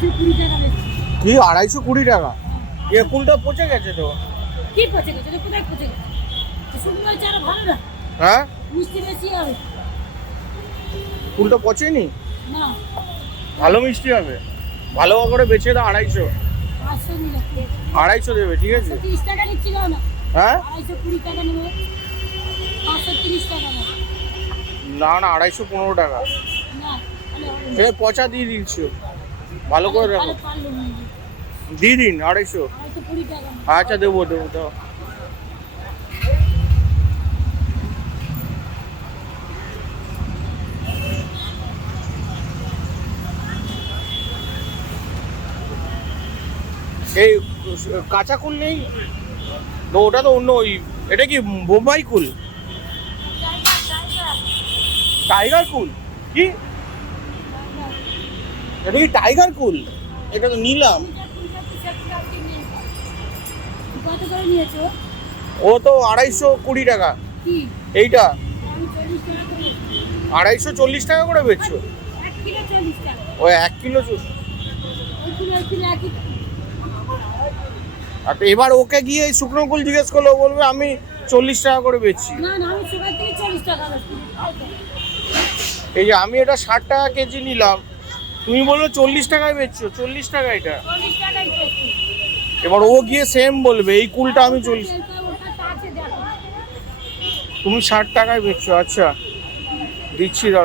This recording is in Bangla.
কি 220 টাকা? এ কুলটা পচে গেছে তো। কি পচে গেছে? কোথায় পচে গেছে? শুকনো চারা ভালো না। হ্যাঁ, মিষ্টি বেশি হবে। কুলটা পচেনি? না, ভালো মিষ্টি হবে। ভালো করে বেচে দাও 250। 500 নিলে 250 দেবে, ঠিক আছে? 30 টাকা নিচ্ছি না। হ্যাঁ, 220 টাকা নেবে। 530 টাকা না। না না, 215 টাকা। না, তাহলে হবে না। এ পচা দিয়ে দিচ্ছি, ভালো করে রাখো। তাহলে পারলো না। দিয়ে দিন 250। 220 টাকা না। আচ্ছা, দেবো দেবো দাও। এই কাঁচা কুল নেই তো? ওটা তো অন্য, ওই এটা কি বোম্বাই কুল? টাইগার কুল? কি এটা? কি টাইগার কুল? এটা তো নিলাম। কত করে নিয়েছো? ও তো 220 টাকা। কি? এইটা আমি 40 টাকা করে। 240 টাকা করে বেচছো? 1 কিলো 40 টাকা। ও 1 কিলো। ওই কিলো একই। আর এবার ওকে গিয়ে এই শুকনো কুল জিজ্ঞেস করলে ও বলবে আমি 40 টাকা করে বেচছি। না না, আমি সুগার থেকে 40 টাকা বেচি। এই যে আমি এটা 60 টাকা কেজি নিলাম, তুমি বললো 40 টাকায় বেচছো। 40 টাকা এটা। 40 টাকাই বেচি। এবার ও গিয়ে সেম বলবে এই কুলটা আমি 40, ওটা আছে দেখো। তুমি 60 টাকায় বেচছো। আচ্ছা, দিচ্ছি দাঁড়া।